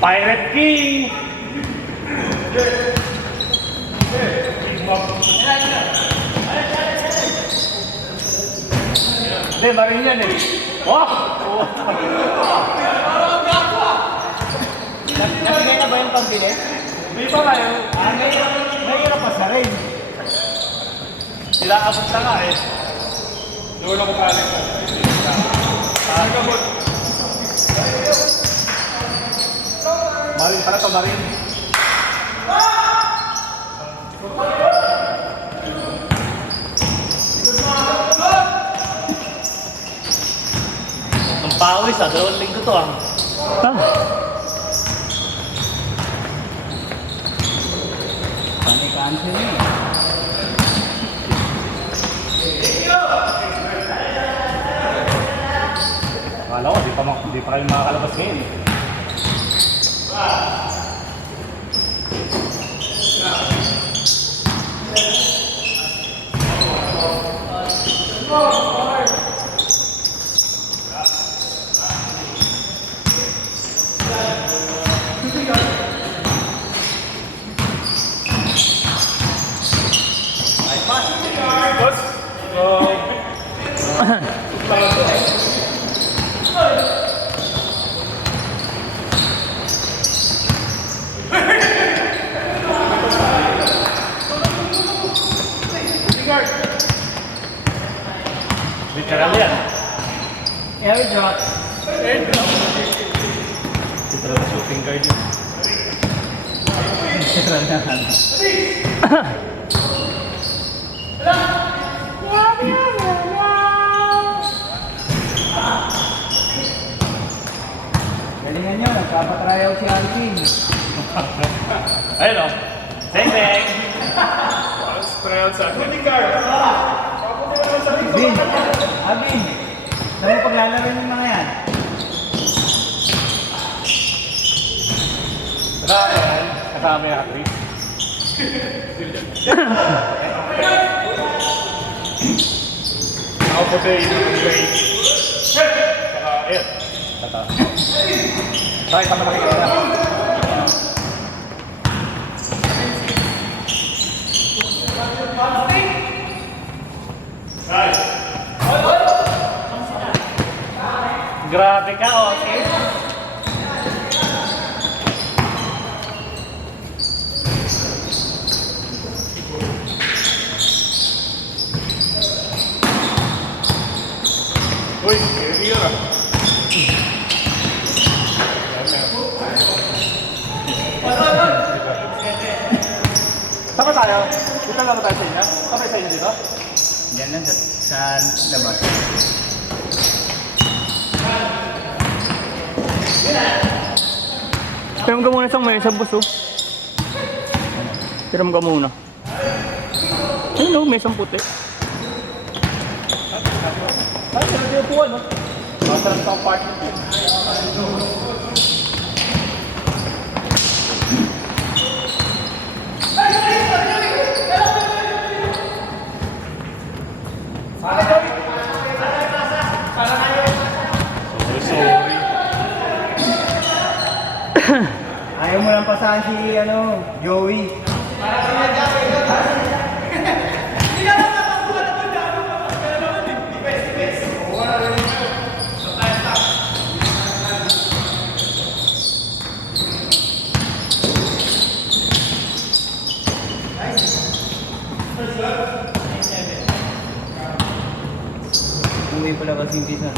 Pirate King! Hindi, marin yan eh. Oh! Nasigay na ba yung pambili? Hindi pa kayo. Mahirap pa sa rin. Sila abot na nga eh. Doon ako palit. Marin pala to, marin. Ang pawis ah, 2 linggo to ah. Cancel yun. Akala ko, di pa kayo makakalabas ngayon eh. Literal yan. Airdrop. Literal shooting guard yun. Literal na ano. Galingan nyo, nagpapatryout si Alvin. Ayun o. Deng deng. Tryout sa shooting guard. Bin, Abin, saan mo paglalaro yung mga yan? Kasama yung athlete. Ako po tayo yung grade. Saka, ayun. Tata. Tayo pa nakikita. Grabe ka, okay? Uy, heavy yun ah. Saan ba tayo? Dito lang ba tayo sa inyo? Saan ba sa inyo dito? Diyan lang sa labas. Piram ka muna sa may isang buso. Piram ka muna. Ayun o, may isang puti. Ay, hindi yung puwan, no? Masarap sa party. Sorry. Ayaw mo lang pasahan si Joey. Uwi pala kasi yung pisa.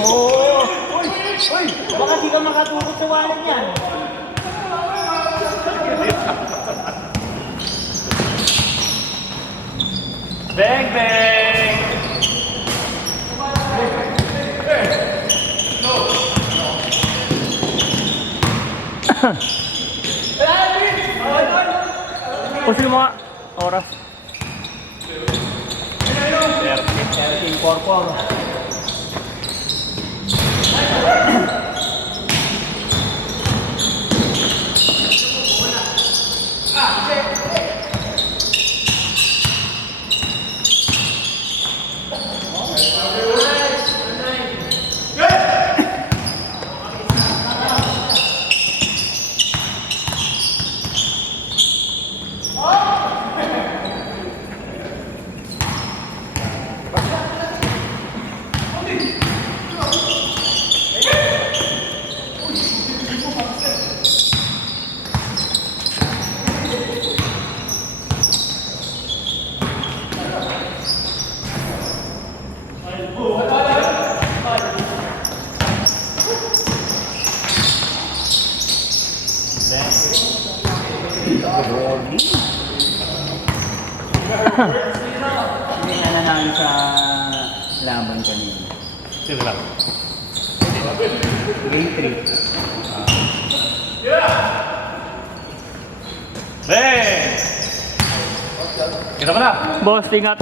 Oh! Uy! Baka di ka makatulog sa wallet yan. Bang, bang! Pusin mo nga. Oras. 13-4-4. Hindi na nanalo sa laban kanina. Sino lang? Game 3. Hey! Kita mo na! Boss, ingat.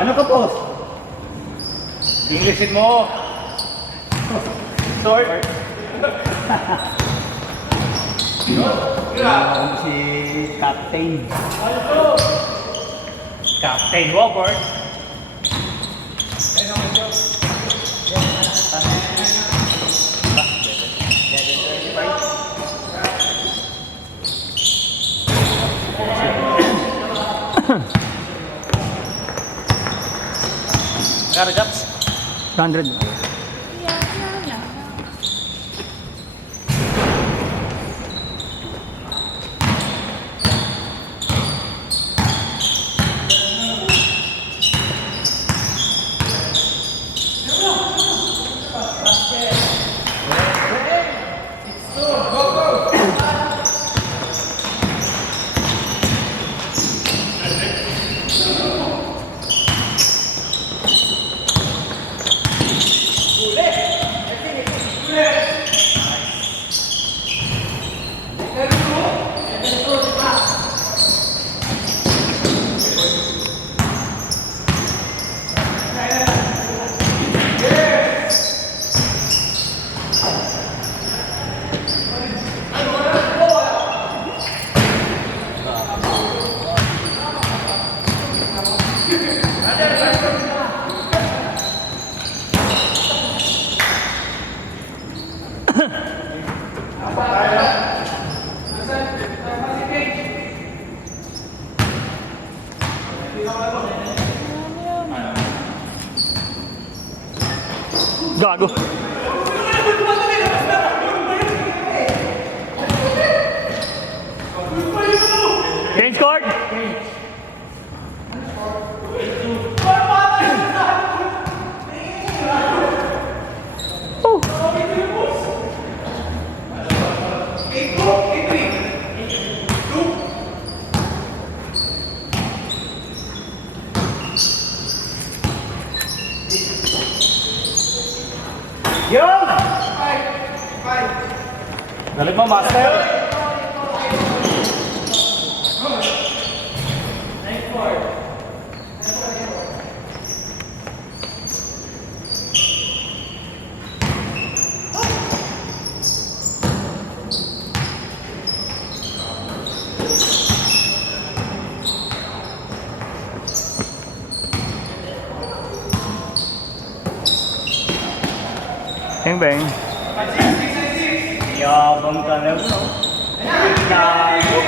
Ano ka, boss? Englishin mo! Sorry! Ako si Captain. Captain Robert! Karo Japs? 100. Gago. Game scored. Yung! Galing mo, Master! Bang bang. Yabang ka na, bro. Gago.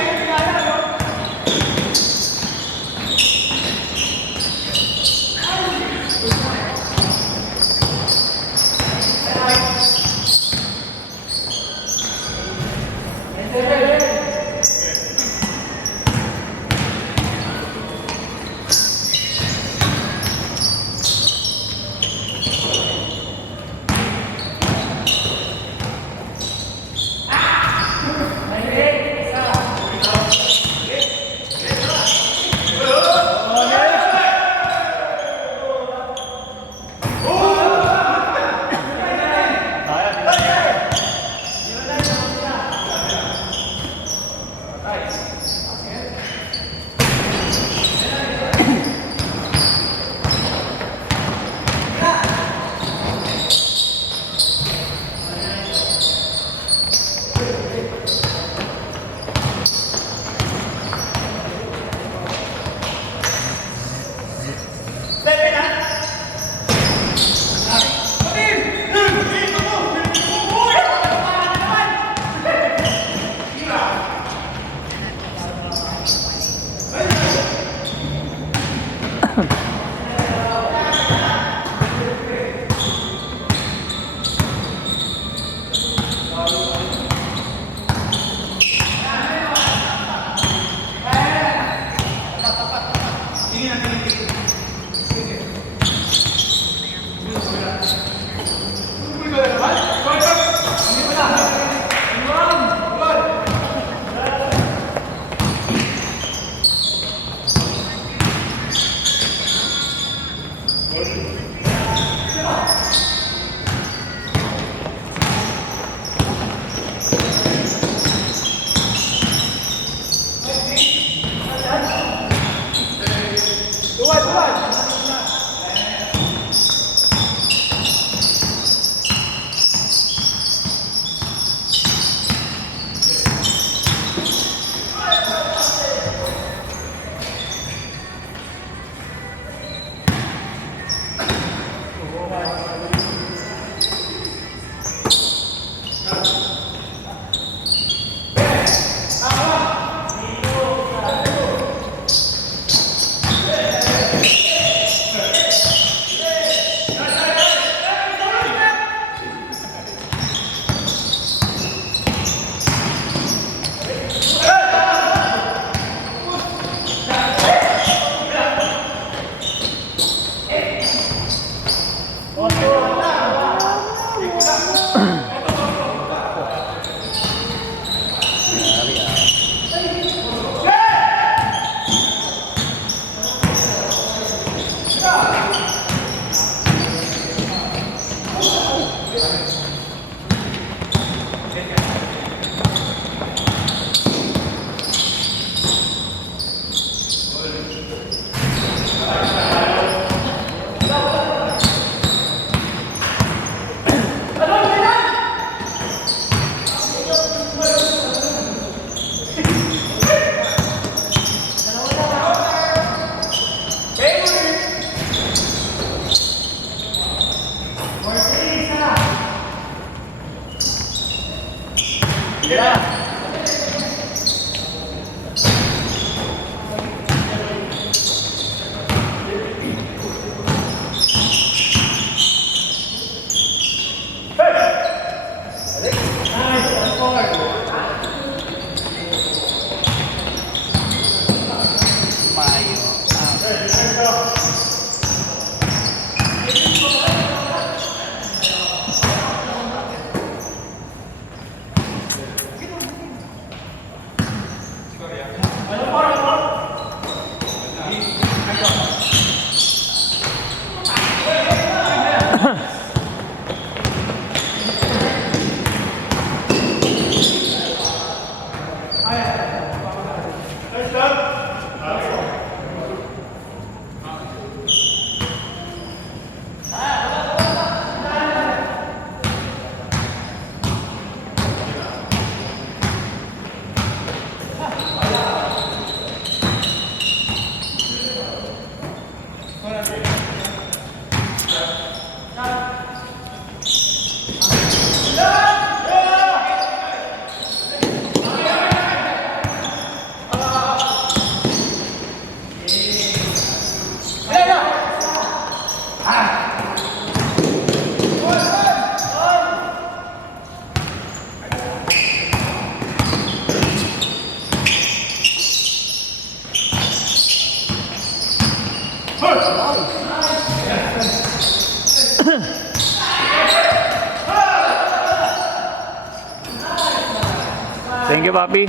Thank you, Papi.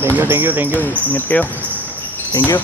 Thank you. Ingat kayo. Thank you.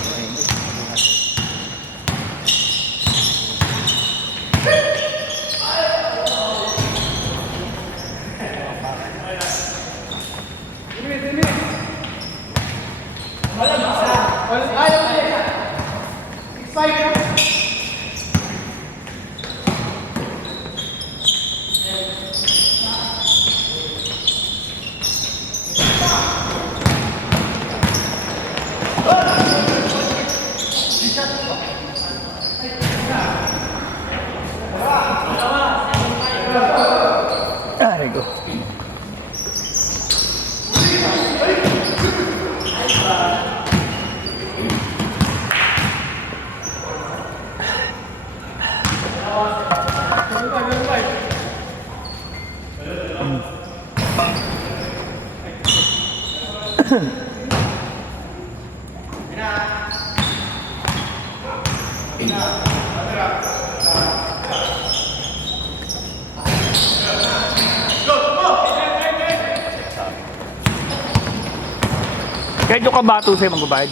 Kahit yung kabato sa'yo magbabayad.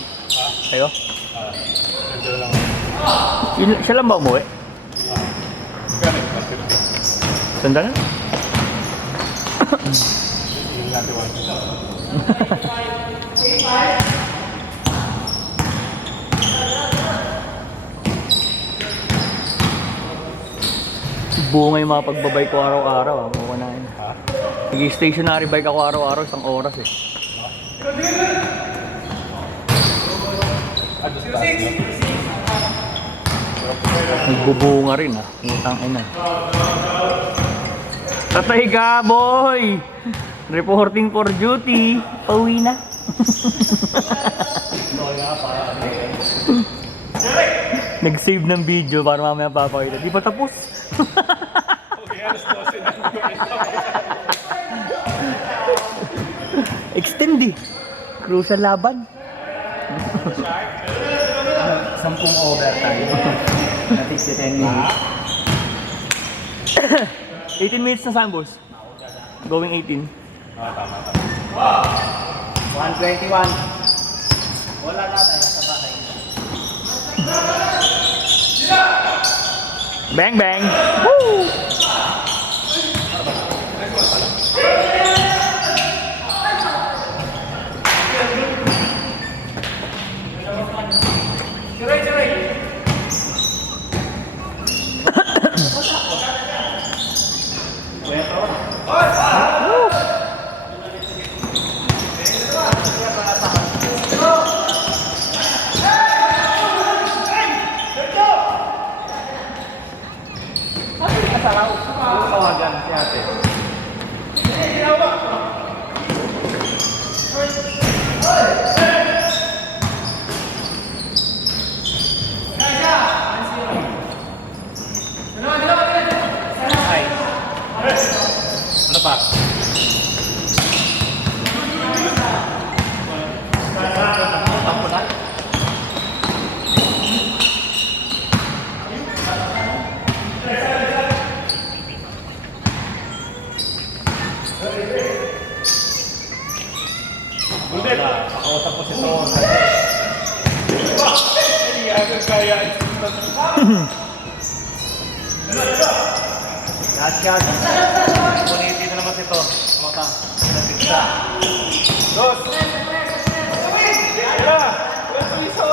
Sa'yo? Nandiyan lang. Siya lang ba umuwi? Ganit, 150. Sandal na? Yung natin 150. Bunga yung mga pagbabike ko araw-araw. Ako na yun. Ha? Sige, stationary bike ako araw-araw, isang oras eh. Adjust tayo. Nagbubunga rin ah. Utang ina. Tatay ka, boy! Reporting for duty. Pauwi na. Nag-save ng video para mamaya papakita. Di pa tapos. Okay, alas 12 na. Extend eh. Crucial laban. 10 overtime. Natig si 10 minutes. 18 minutes na saan, boss? Going 18. Tama. 121. Wala na tayo sa bahay. Bang, bang! Woo! Tawagan si ate. Ay. Ano pa? Hindi. Pakausap ko si Ton. Hindi agad kaya. Gas. Puniti na naman si Ton. Mata. Natigsa. Dos! Wala! Wala tuliso!